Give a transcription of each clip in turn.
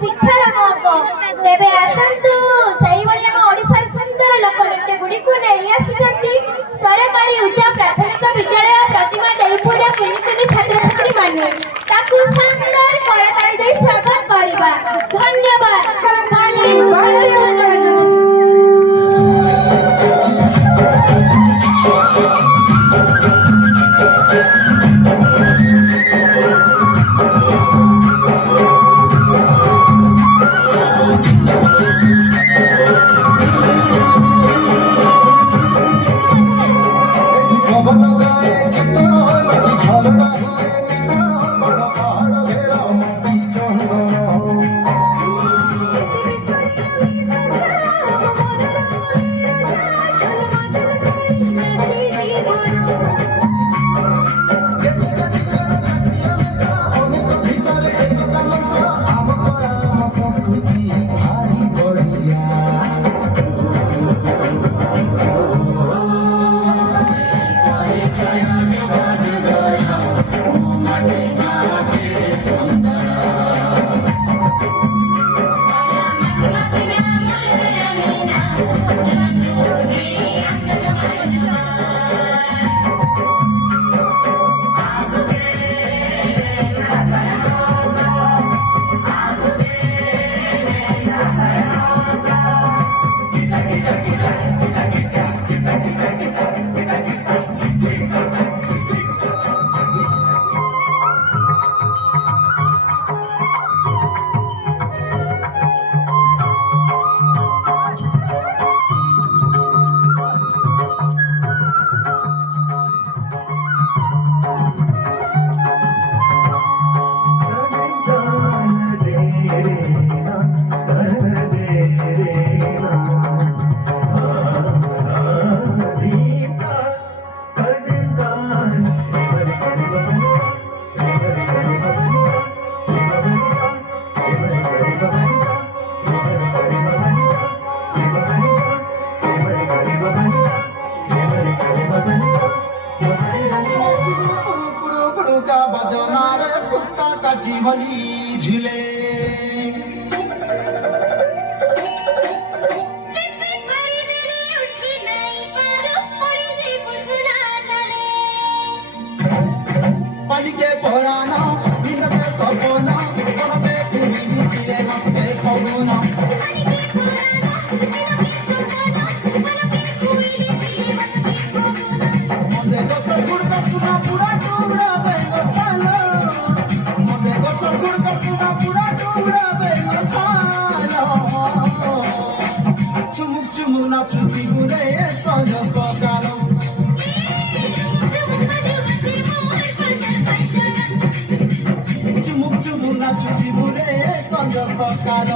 ଶିକ୍ଷାର ମହକ। ତେବେ ଆସନ୍ତୁ ସେଇଭଳି ଆମ ଓଡ଼ିଶାର ସୁନ୍ଦର ଲୋକନୃତ୍ୟ ଗୁଡ଼ିକୁ ନେଇ ଆସିଛନ୍ତି ସରକାରୀ ଉଚ୍ଚ ପ୍ରାଥମିକ ବିଦ୍ୟାଳୟ ପ୍ରତିମା ଦେବୀପୁରର କୁନି କୁନି ଛାତ୍ରଛାତ୍ରୀମାନେ। ତାକୁ ସୁନ୍ଦର କରତାଳି ଦେଇ ସ୍ୱାଗତ କରିବା। ଧନ୍ୟବାଦ। झिले पालिके पराना बिनबे सपना मनबे कुनी चिले मस्के खगुना मदे गछ गुड़का सुना पूरा टुकड़ा बेगो चालो मदे गछ गुड़का सुना पूरा टुकड़ा बेगो चालो चुमुक चुमुक नाचुती गुरे सज सकालो नाचुची बुरे संग सकाल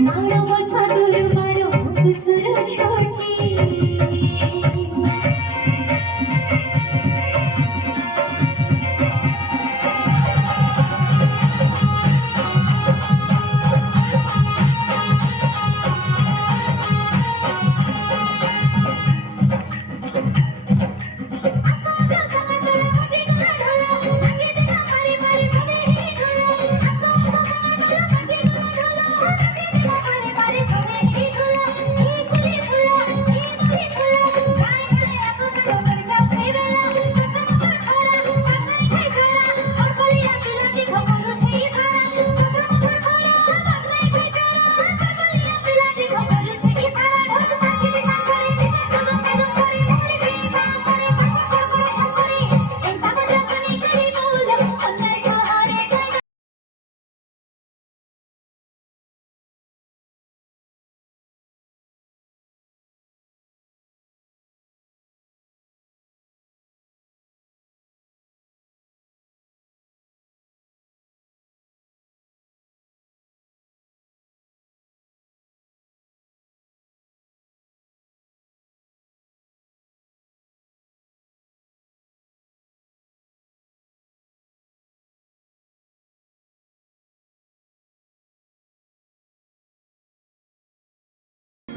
Mara masa dulu baru besar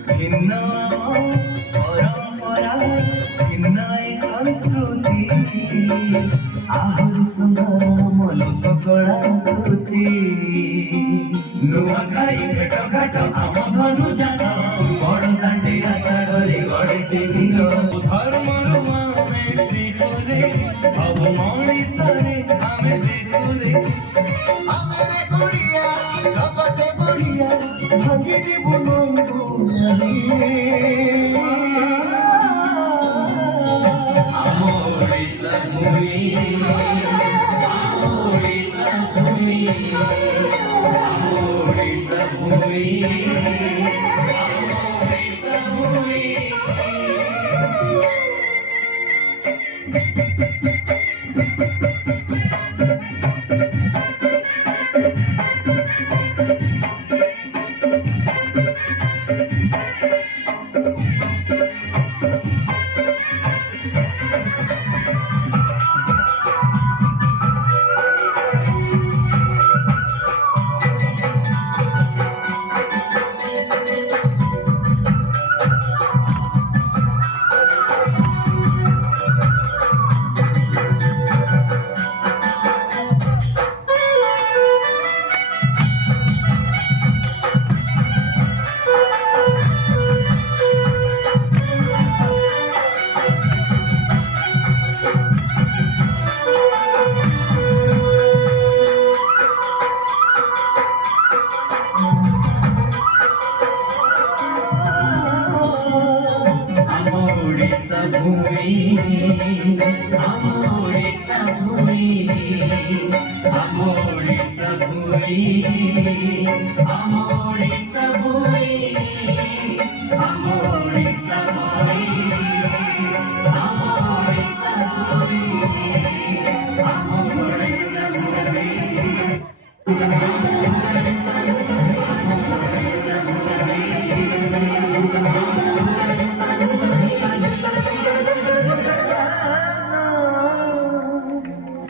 ভিন্ন পরম্পরা ভিন্ন এই সংস্কৃতি আহুରି ସୁନ୍ଦର ମଲୋକ କଳାକୃତି ନୂଆଖାଇ ଭେଟ ଘାଟ ଆମ ଧନୁ ଜାତ ବଡ଼ ଦାଣ୍ଡି ଆଷାଢ଼ରେ ଗଢ଼ିଥିଲି ଧର୍ମର ଆମେ ଶିଖୁରେ ସବୁ ମଣିଷରେ ଆମେ ଦେଖୁରେ ଆମେରେ ଗୁଡିଆ ଜଗତେ ବଢିଆ ଭାଙ୍ଗି ଯିବୁ ନଈକୁ ଆମ ଓଡ଼ିଶା ଭୂମି ଆମ ଓଡ଼ିଶା ଭୂମି ଆମ ଓଡ଼ିଶା ଭୂମି ଆମ ଓଡ଼ିଶା ଭୂମି ଆମ ଓଡ଼ିଶା ଭୂମି